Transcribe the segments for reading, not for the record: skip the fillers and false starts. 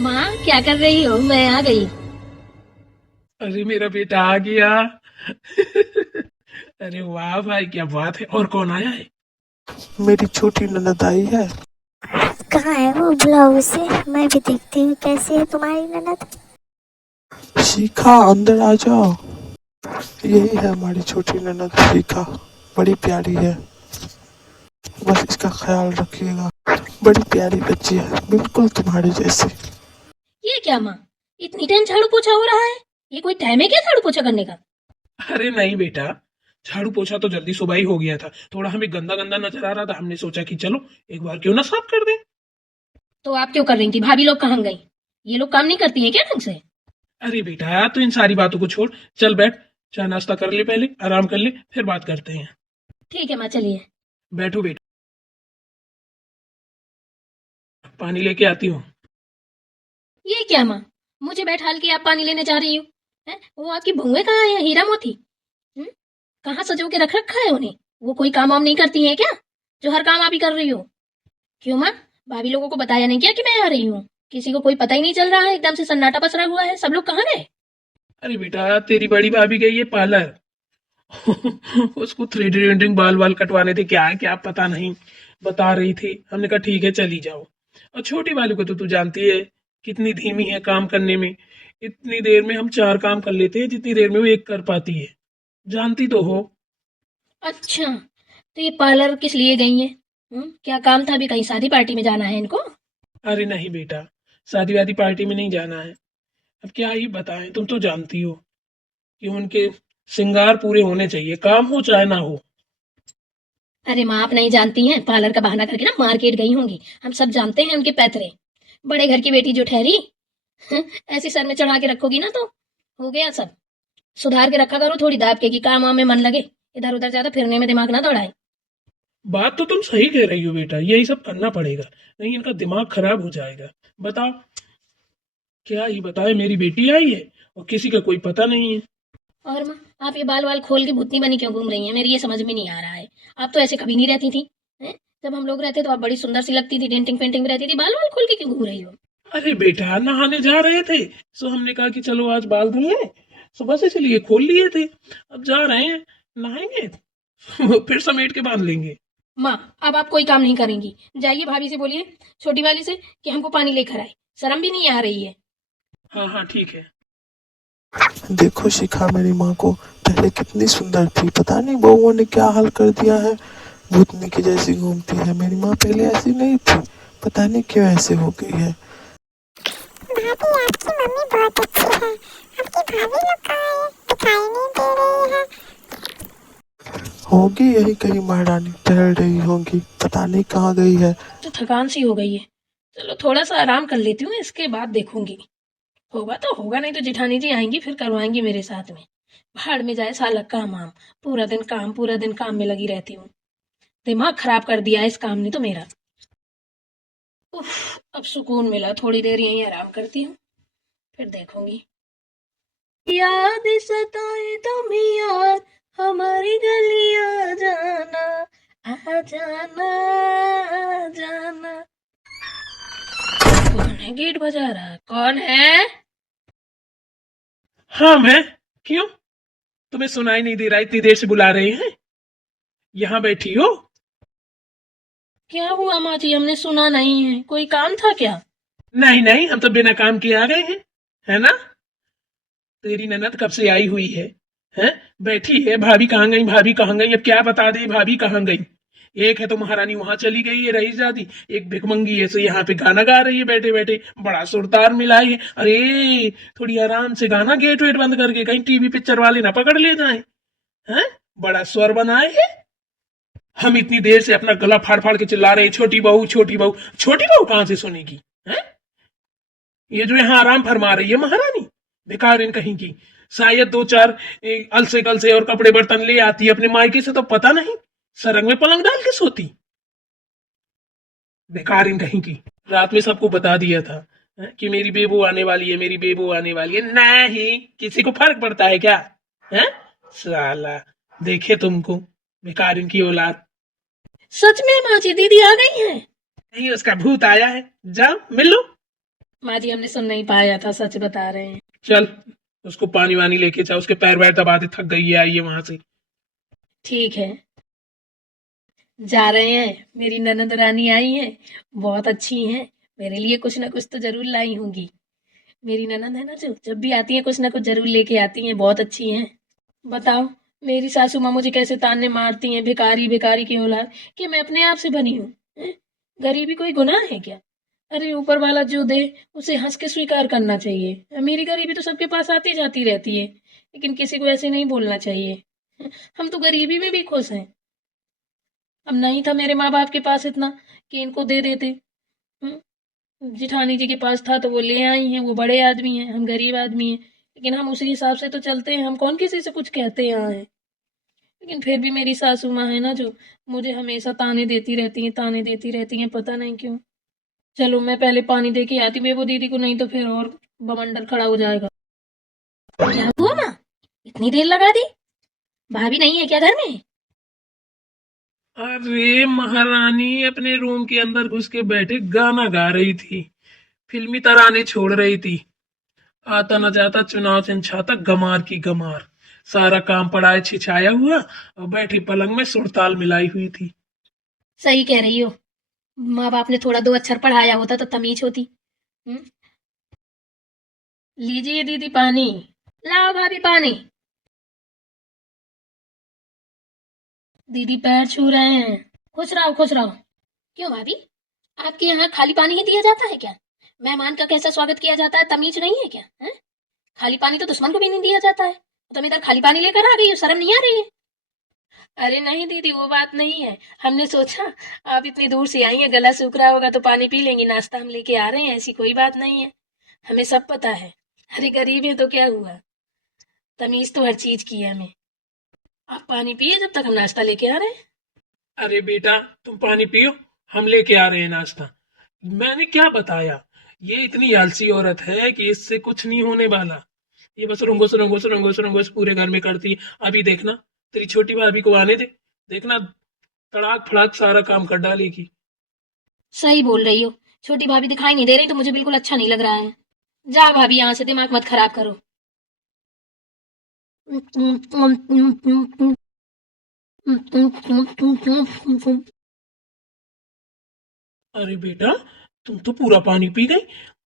माँ क्या कर रही हो? मैं आ गई। अरे मेरा बेटा आ गया। अरे वाह भाई, क्या बात है। और कौन आया है? मेरी छोटी ननद आई है। कहाँ है वो? बुलाओ उसे, मैं भी देखती हूँ कैसी है तुम्हारी ननद। शिखा, अंदर आ जाओ। यही है हमारी छोटी ननद शिखा। बड़ी प्यारी है। बस इसका ख्याल रखिएगा। बड़ी प्यारी बच्ची है, बिल्कुल तुम्हारी जैसी। ये क्या माँ, इतनी टाइम झाड़ू पोछा हो रहा है? ये कोई टाइम है क्या झाड़ू पोछा करने का? अरे नहीं बेटा, झाड़ू पोछा तो जल्दी सुबह ही हो गया था। थोड़ा हमें गंदा गंदा नजर आ रहा था, हमने सोचा कि चलो एक बार क्यों ना साफ कर दें। तो आप क्यों कर रही थी? भाभी लोग कहाँ गई? ये लोग काम नहीं करती हैं क्या ढंग से? अरे बेटा, तो इन सारी बातों को छोड़, चल बैठ। चाय नाश्ता कर ले, पहले आराम कर ले, फिर बात करते हैं। ठीक है माँ, चलिए। बैठो बेटा, पानी लेके आती हूँ। ये क्या माँ, मुझे बैठाल के आप पानी लेने जा रही हो? हैं? वो आपकी बहुएं कहाँ है, हीरा मोती? हम्म? कहाँ सजो के रख रखा है उन्हें? वो कोई काम वाम नहीं करती हैं क्या, जो हर काम आप ही कर रही हो? क्यों माँ, भाभी लोगों को बताया नहीं क्या कि मैं आ रही हूँ? किसी को कोई पता ही नहीं चल रहा है, एकदम से सन्नाटा पसरा हुआ है, सब लोग कहाँ गए? अरे बेटा, तेरी बड़ी भाभी गई है पार्लर। उसको थ्रेडिंग वेडिंग बाल वाल कटवाने थे, क्या है क्या पता नहीं, बता रही थी। हमने कहा ठीक है चली जाओ। और छोटी वाली को तो तू जानती है, कितनी धीमी है काम करने में। इतनी देर में हम 4 काम कर लेते हैं जितनी देर में वो एक कर पाती है। जानती तो हो। अच्छा, तो ये पार्लर किस लिए गई हैं? क्या काम था? अभी कहीं शादी पार्टी में जाना है इनको? अरे नहीं बेटा, शादी वादी पार्टी में नहीं जाना है। अब क्या ही बताएं, तुम तो जानती हो कि उनके श्रृंगार पूरे होने चाहिए, काम हो चाहे ना हो। अरे माँ, आप नहीं जानती हैं, पार्लर का बहाना करके ना मार्केट गई होंगी। हम सब जानते हैं उनके पैतरे। बड़े घर की बेटी जो ठहरी, ऐसी सर में चढ़ा के रखोगी ना तो हो गया सब। सुधार के रखा करो थोड़ी दाब के, कि काम वाम में मन लगे, इधर उधर ज्यादा फिरने में दिमाग ना दौड़ाए। बात तो तुम सही कह रही हो बेटा, यही सब करना पड़ेगा, नहीं इनका दिमाग खराब हो जाएगा। बताओ, क्या ही बताए, मेरी बेटी आई है और किसी का कोई पता नहीं है। और माँ, आप ये बाल वाल खोल के भूतनी बनी क्यों घूम रही हैं? मेरी ये समझ में नहीं आ रहा है। आप तो ऐसे कभी नहीं रहती थी, हैं? जब हम लोग रहते तो आप बड़ी सुंदर सी लगती थी, डेंटिंग पेंटिंग में रहती थी, बाल वाल खोल के क्यों घूम रही हो? अरे बेटा, नहाने जा रहे थे, सो हमने कहा कि चलो आज बाल धुल लें, सुबह से चलिए खोल लिए थे। अब जा रहे हैं, नहाएंगे, फिर समेट के बांध लेंगे। माँ, अब आप कोई काम नहीं करेंगी। जाइए भाभी से बोलिए, छोटी वाली से, कि हमको पानी लेकर आए। शर्म भी नहीं आ रही है। हाँ हाँ ठीक है। देखो शिखा, मेरी माँ को पहले कितनी सुंदर थी, पता नहीं बहुओं ने क्या हाल कर दिया है। भूतनी की जैसी घूमती है। मेरी माँ पहले ऐसी नहीं थी, पता नहीं क्यों ऐसे हो गई है। भाभी, आपकी मम्मी बहुत अच्छी है। आपकी भाभी लोग कहाँ है? दिखाई नहीं दे रही है। होगी यही कहीं महारानी, टहल रही होगी, पता नहीं कहाँ गई है। तो थकान सी हो गई है, चलो थोड़ा सा आराम कर लेती हूँ, इसके बाद देखूंगी। होगा तो होगा, नहीं तो जेठानी जी आएंगी फिर करवाएंगी मेरे साथ में। भाड़ में जाए साला काम वाम। पूरा दिन काम, पूरा दिन काम में लगी रहती हूँ। दिमाग खराब कर दिया है इस काम ने तो मेरा। उफ, अब सुकून मिला, थोड़ी देर यहीं आराम करती हूँ, फिर देखूंगी। याद सताए तुम यार, हमारी गलियां जाना, आ जाना, आ जाना। कौन है गेट बजा रहा? कौन है? हाँ मैं। क्यों, तुम्हें सुनाई नहीं दे रहा? इतनी देर से बुला रहे हैं, यहाँ बैठी हो। क्या हुआ माँ जी, हमने सुना नहीं है, कोई काम था क्या? नहीं नहीं, हम तो बिना काम किए आ गए हैं, है ना। तेरी ननद कब से आई हुई है? बैठी है, भाभी कहाँ गई, भाभी कहाँ गई, अब क्या बता दे भाभी कहाँ गई। एक है तो महारानी वहां चली गई है रही जाती, एक भिकमंगी है सो यहाँ पे गाना गा रही है बैठे बैठे, बड़ा सुरतार मिलाई है। अरे थोड़ी आराम से गाना, गेट वेट बंद करके, कहीं टीवी पिक्चर वाले ना पकड़ ले जाए। हैं, बड़ा स्वर बनाए है। हम इतनी देर से अपना गला फाड़ फाड़ के चिल्ला रहे हैं, छोटी बहू छोटी बहू। छोटी बहू कहां से सुनेगी? हैं, ये जो यहाँ आराम फरमा रही है महारानी, बेकार इन कहीं की। शायद 2-4 अलसे गलसे और कपड़े बर्तन ले आती है अपने मायके से, तो पता नहीं सरंग में पलंग डाल के सोती। बेकार इन कहीं की। रात में सबको बता दिया था कि मेरी बेबू आने वाली है, मेरी बेबू आने वाली है। नहीं, किसी को फर्क पड़ता है क्या? है, साला, देखे तुमको, बेकार इनकी औलाद। सच में माँ जी, दीदी आ गई हैं? नहीं उसका भूत आया है, जाओ मिल लो। माँ जी हमने सुन नहीं पाया था, सच बता रहे हैं। चल उसको पानी वानी लेके जाओ, उसके पैर वैर दबा दे, थक गई है आई है वहां से। ठीक है, जा रहे हैं। मेरी ननद रानी आई हैं, बहुत अच्छी हैं। मेरे लिए कुछ ना कुछ तो जरूर लाई होंगी। मेरी ननद है ना, जो जब भी आती है कुछ ना कुछ जरूर लेके आती हैं, बहुत अच्छी हैं। बताओ, मेरी सासू माँ मुझे कैसे ताने मारती हैं, भिखारी भिखारी की औलाद, कि मैं अपने आप से बनी हूँ। हैं? गरीबी कोई गुनाह है क्या? अरे ऊपर वाला जो दे उसे हंस के स्वीकार करना चाहिए। मेरी गरीबी तो सबके पास आती जाती रहती है, लेकिन किसी को ऐसे नहीं बोलना चाहिए। हम तो गरीबी में भी खुश हैं। अब नहीं था मेरे माँ बाप के पास इतना कि इनको दे देते। हम्म, जिठानी जी के पास था तो वो ले आई हैं, वो बड़े आदमी हैं, हम गरीब आदमी हैं, लेकिन हम उसी हिसाब से तो चलते हैं। हम कौन किसी से कुछ कहते यहाँ हैं। लेकिन फिर भी मेरी सासू माँ है ना, जो मुझे हमेशा ताने देती रहती हैं, ताने देती रहती हैं, पता नहीं क्यों। चलो मैं पहले पानी दे के आती हूँ वो दीदी को, नहीं तो फिर और बवंडर खड़ा हो जाएगा। क्या हुआ माँ, इतनी देर लगा दी? भाभी नहीं है क्या घर में? अरे महारानी अपने रूम के अंदर घुस के बैठे गाना गा रही थी, फिल्मी तराने छोड़ रही थी। आता न जाता चुनाव छाता गमार की गमार, सारा काम पड़ा है छिछाया हुआ, और बैठी पलंग में सुरताल मिलाई हुई थी। सही कह रही हो, माँ बाप ने थोड़ा दो अक्षर पढ़ाया होता तो तमीज होती। हम्म, लीजिए दीदी पानी। लाओ भाभी पानी। दीदी पैर छू रहे हैं। खुश रहो खुश रहो। क्यों भाभी, आपके यहाँ खाली पानी ही दिया जाता है क्या? मेहमान का कैसा स्वागत किया जाता है, तमीज नहीं है क्या? है? खाली पानी तो दुश्मन को भी नहीं दिया जाता है। तुम इधर खाली पानी लेकर आ गई हो, शर्म नहीं आ रही है? अरे नहीं दीदी, वो बात नहीं है। हमने सोचा आप इतनी दूर से आई हैं, गला सूख रहा होगा तो पानी पी लेंगी, नाश्ता हम लेके आ रहे हैं, ऐसी कोई बात नहीं है। हमें सब पता है। अरे गरीब है तो क्या हुआ, तमीज तो हर चीज की है हमें। आप पानी पिए जब तक हम नाश्ता लेके आ रहे हैं। अरे बेटा तुम पानी पियो, हम लेके आ रहे हैं नाश्ता। मैंने क्या बताया, ये इतनी आलसी औरत है कि इससे कुछ नहीं होने वाला। ये बस रंगोस रंगोस रंगोस रंगोस पूरे घर में करती है। अभी देखना, तेरी छोटी भाभी को आने दे, देखना तड़ाक फड़ाक सारा काम कर डालेगी। सही बोल रही हो, छोटी भाभी दिखाई नहीं दे रही तो मुझे बिल्कुल अच्छा नहीं लग रहा है। जा भाभी यहाँ से, दिमाग मत खराब करो। अरे बेटा तुम तो पूरा पानी पी गई,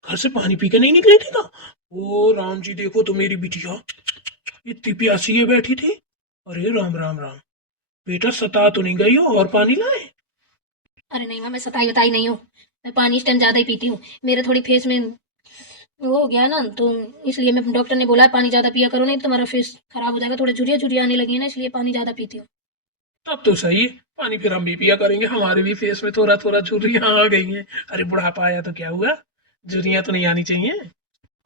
घर से पानी पी के नहीं निकली थी ना। ओ राम जी देखो तो मेरी बिटिया इतनी प्यासी है बैठी थी। अरे राम राम राम, बेटा सता तो नहीं गई हो और पानी लाए। अरे नहीं माँ, मैं सताई बताई नहीं हूँ। मैं पानी इस टाइम ज्यादा ही पीती हूँ। मेरे थोड़ी फेस में वो हो गया ना, तो इसलिए मैं, डॉक्टर ने बोला है पानी ज्यादा पिया करो, नहीं तो तुम्हारा फेस खराब हो जाएगा। थोड़े झुर्रियाँ झुर्रियाँ आने लगी है ना, इसलिए पानी ज्यादा पीती हूँ। तब तो सही है, पानी फिर हम भी पिया करेंगे, हमारे भी फेस में थोड़ा थोड़ा झुर्रियां आ गई हैं। अरे बुढ़ापा आया तो क्या हुआ, झुर्रियां तो नहीं आनी चाहिए।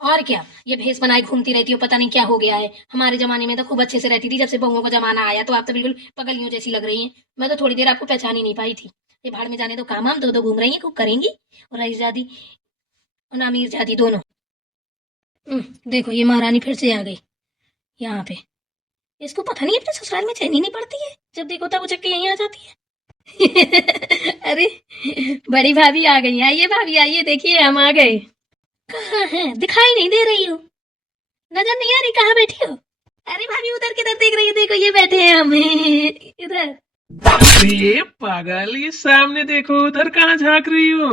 और क्या, ये भेस बनाए घूमती रहती हो, पता नहीं क्या हो गया है। हमारे जमाने में तो खूब अच्छे से रहती थी, जब से बहुओं का जमाना आया तो आप तो बिल्कुल पगलियों जैसी लग रही हैं। मैं तो थोड़ी देर आपको पहचान ही नहीं पाई थी। ये भाड़ में जाने दो, काम हम दो दो घूम रही हैं, खूब करेंगी। और रईस जादी और अमीर जादी दोनों। देखो ये महारानी फिर से आ गई यहाँ पे। इसको पता नहीं अपने ससुराल में चैनी नहीं पड़ती है, जब देखो तब उचक के यहीं आ जाती है। अरे बड़ी भाभी आ गई, आइए भाभी आइए, देखिए हम आ गए। कहाँ है, दिखाई नहीं दे रही हो, नजर नहीं आ रही, कहाँ बैठी हो? अरे भाभी उधर किधर देख रही है, देखो ये बैठे हैं हम इधर। अरे पागल, ये सामने देखो, उधर कहाँ झांक रही हो।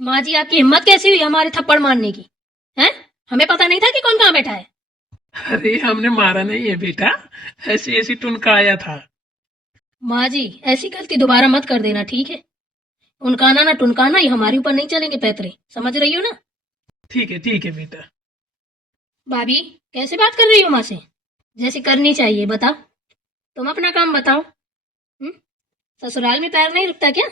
माँ जी आपकी हिम्मत कैसी हुई हमारे थप्पड़ मारने की? हैं? हमें पता नहीं था कि कौन कहाँ बैठा है। अरे हमने मारा नहीं है बेटा, ऐसी ऐसी टुनकाया था। माँ जी ऐसी गलती दोबारा मत कर देना, ठीक है? उनकाना ना टुनकाना, ये हमारे ऊपर नहीं चलेंगे पैतरे, समझ रही हो ना? ठीक है बेटा। भाभी कैसे बात कर रही हो माँ से? जैसे करनी चाहिए, बताओ। तुम अपना काम बताओ। ससुराल में पैर नहीं रुकता क्या?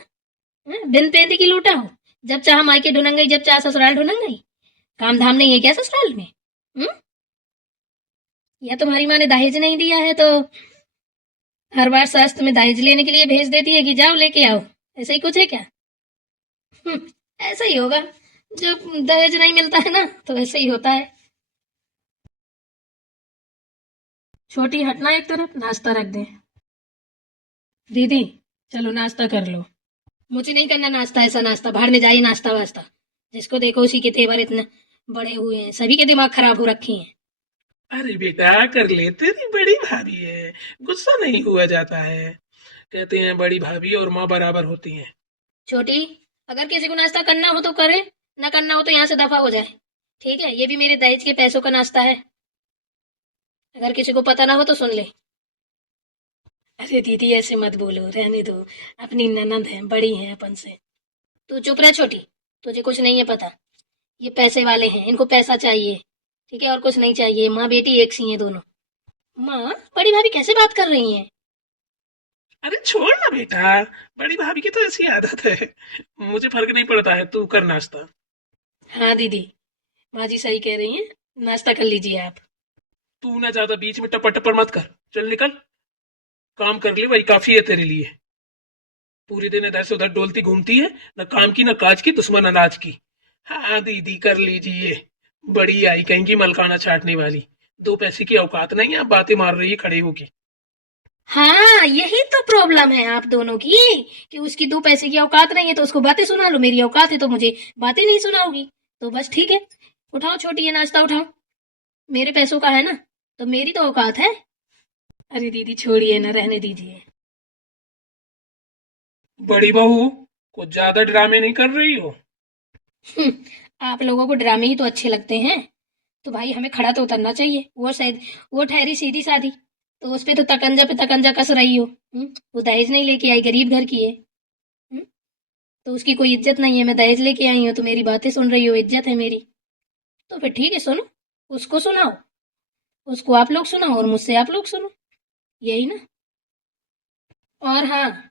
बिन पेंदी की लूटा हो, जब चाह मायके ढुनंग गई, जब चाह ससुराल ढुनंग गई। काम धाम नहीं है क्या ससुराल में? या तुम्हारी माँ ने दहेज नहीं दिया है तो हर बार शास्त्र में दहेज लेने के लिए भेज देती है कि जाओ लेके आओ, ऐसा ही कुछ है क्या? ऐसा ही होगा, जब दहेज नहीं मिलता है ना तो ऐसा ही होता है। छोटी हटना एक तरफ, नाश्ता रख दे। दीदी चलो नाश्ता कर लो। मुझे नहीं करना नाश्ता, ऐसा नाश्ता बाहर में जाइए, नाश्ता वास्ता। जिसको देखो उसी के तेवर इतने बड़े हुए हैं, सभी के दिमाग खराब हो रखे हैं। अरे बेटा कर ले, तेरी बड़ी भाभी है, गुस्सा नहीं हुआ जाता है। कहते हैं बड़ी भाभी और माँ बराबर होती हैं। छोटी, अगर किसी को नाश्ता करना हो तो करे, ना करना हो तो यहाँ से दफा हो जाए, ठीक है? ये भी मेरे दहेज के पैसों का नाश्ता है। अगर किसी को पता ना हो तो सुन ले। अरे दीदी ऐसे मत बोलो, रहने दो, अपनी ननद है, बड़ी है अपन से। तू चुप रह छोटी, तुझे कुछ नहीं है पता। ये पैसे वाले हैं, इनको पैसा चाहिए, ठीक है? और कुछ नहीं चाहिए। माँ बेटी एक सी हैं दोनों। माँ, बड़ी भाभी कैसे बात कर रही हैं? अरे छोड़ ना बेटा, बड़ी भाभी की तो ऐसी आदत है। मुझे फर्क नहीं पड़ता है, तू कर नाश्ता। हाँ दीदी, माँ जी सही कह रही हैं, नाश्ता कर लीजिए आप। तू ना ज्यादा बीच में टपर टपर मत कर, चल निकल, काम कर ले, वही काफी है तेरे लिए। पूरे दिन इधर से उधर डोलती घूमती है, न काम की न काज की, दुश्मन अनाज की। हाँ दीदी कर लीजिए, बड़ी आई कहेंगी मलकाना छाटने वाली। 2 पैसे की औकात नहीं है, आप बातें मार रही है खड़े होके। हाँ, यही तो प्रॉब्लम है आप दोनों की, कि उसकी 2 पैसे की औकात नहीं है तो उसको बातें सुना लो, मेरी औकात है तो मुझे बातें नहीं सुनाओगी। तो बस ठीक है, उठाओ छोटी, ये नाश्ता उठाओ। मेरे पैसों का है ना, तो मेरी तो औकात है। अरे दीदी छोड़िए ना, रहने दीजिए। बड़ी बहू, कुछ ज्यादा ड्रामे नहीं कर रही हो? आप लोगों को ड्रामे ही तो अच्छे लगते हैं, तो भाई हमें खड़ा तो उतरना चाहिए। वो शायद वो ठहरी सीधी सादी, तो उस पे तो तकंजा पे तकंजा कस रही हो। वो दहेज नहीं लेके आई, गरीब घर की है। हम्म? तो उसकी कोई इज्जत नहीं है। मैं दहेज लेके आई हूँ तो मेरी बातें सुन रही हो, इज्जत है मेरी। तो फिर ठीक है, सुनो, उसको सुनाओ, उसको आप लोग सुनाओ और मुझसे आप लोग सुनो, यही ना? और हाँ,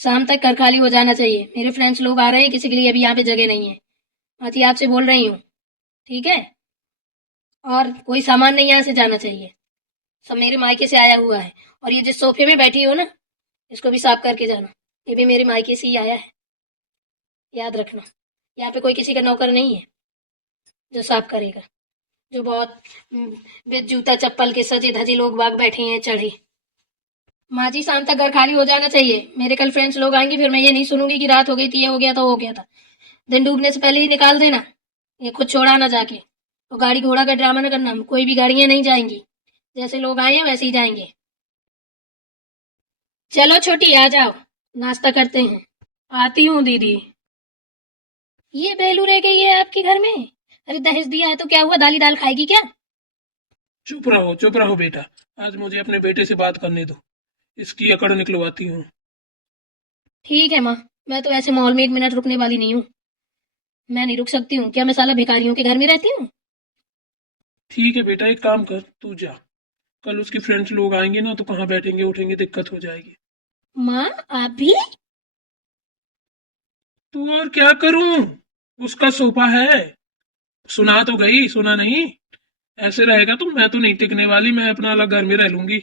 शाम तक घर खाली हो जाना चाहिए। मेरे फ्रेंड्स लोग आ रहे हैं, किसी के लिए अभी यहाँ पे जगह नहीं है। आती आपसे बोल रही हूँ, ठीक है? और कोई सामान नहीं यहाँ से जाना चाहिए, सब मेरे मायके से आया हुआ है। और ये जिस सोफे में बैठी हो ना, इसको भी साफ करके जाना, ये भी मेरे मायके से ही आया है, याद रखना। यहाँ पे कोई किसी का नौकर नहीं है जो साफ करेगा। जो बहुत बेज जूता चप्पल के सजे धजे लोग बाग बैठे हैं चढ़े। माँ जी, शाम तक घर खाली हो जाना चाहिए। मेरे कल फ्रेंड्स लोग आएंगे, फिर मैं ये नहीं सुनूंगी कि रात हो गई थी, ये हो गया था, वो हो गया था। दिन डूबने से पहले ही निकाल देना, ये खुद छोड़ा ना जाके। तो गाड़ी घोड़ा का ड्रामा ना करना, कोई भी गाड़ियां नहीं जाएंगी, जैसे लोग आए हैं वैसे ही जाएंगे। चलो छोटी, आ जाओ, नाश्ता करते हैं। आती हूँ दीदी। ये बेलू रह गई है आपके घर में? अरे दहेज दिया है तो क्या हुआ, दाली दाल खाएगी क्या? चुप रहो बेटा, आज मुझे अपने बेटे से बात करने दो, इसकी अकड़ निकलवाती हूँ। ठीक है माँ, मैं तो ऐसे मॉल में 1 मिनट रुकने वाली नहीं हूँ। मैं नहीं रुक सकती हूँ क्या? मैं साला भिखारियों के घर में रहती हूँ? ठीक है बेटा, एक काम कर, तू जा। कल उसके फ्रेंड्स लोग आएंगे ना, तो कहाँ बैठेंगे उठेंगे, दिक्कत हो जाएगी। माँ, आप भी? तो और क्या करूं, उसका सोफा है। सुना तो गई, सुना नहीं। ऐसे रहेगा तो मैं तो नहीं टिकने वाली, मैं अपना अलग घर में रह लूंगी।